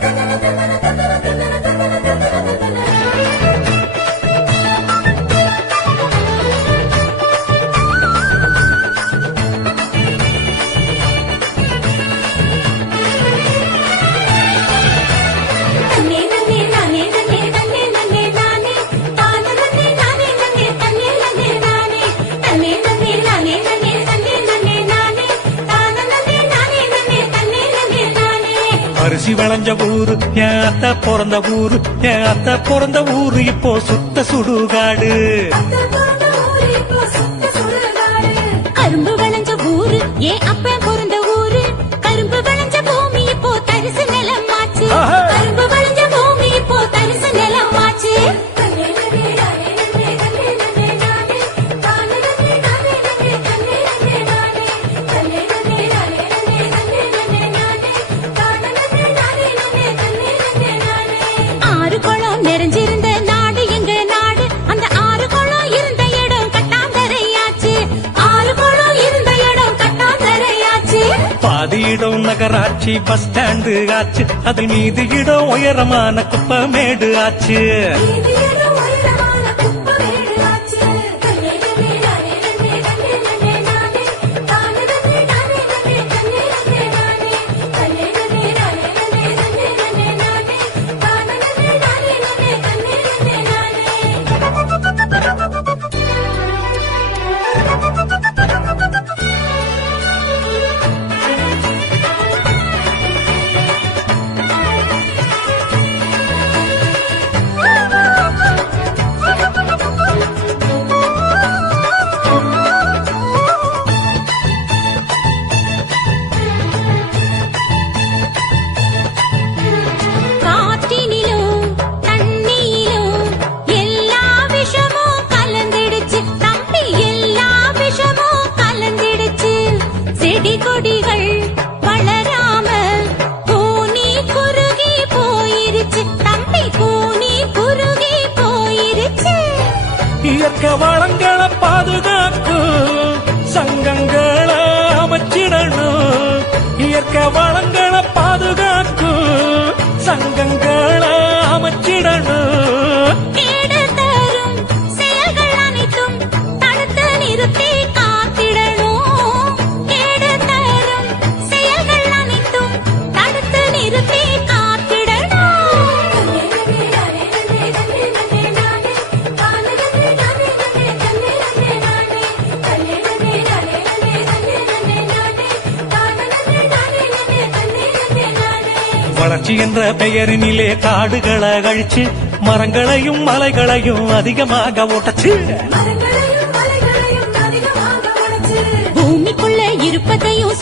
Thank you. ஊசி விளைஞ்ச ஊரு என் பிறந்த ஊரு என் பிறந்த ஊரு இப்போ சுத்த சுடுகாடு. கரும்பு விளைஞ்ச ஊரு ஏன் அப்ப அது இடம் நகராட்சி பஸ் ஸ்டாண்டு ஆச்சு. அது மீது இடம் உயரமான குப்பமேடு ஆச்சு. que eu vou வளர்ச்சி என்ற பெயரினிலே காடுகளை அழிச்சு மரங்களையும் மலைகளையும் அதிகமாக ஓட்டச்சு. பூமிக்குள்ள இருப்பதையும்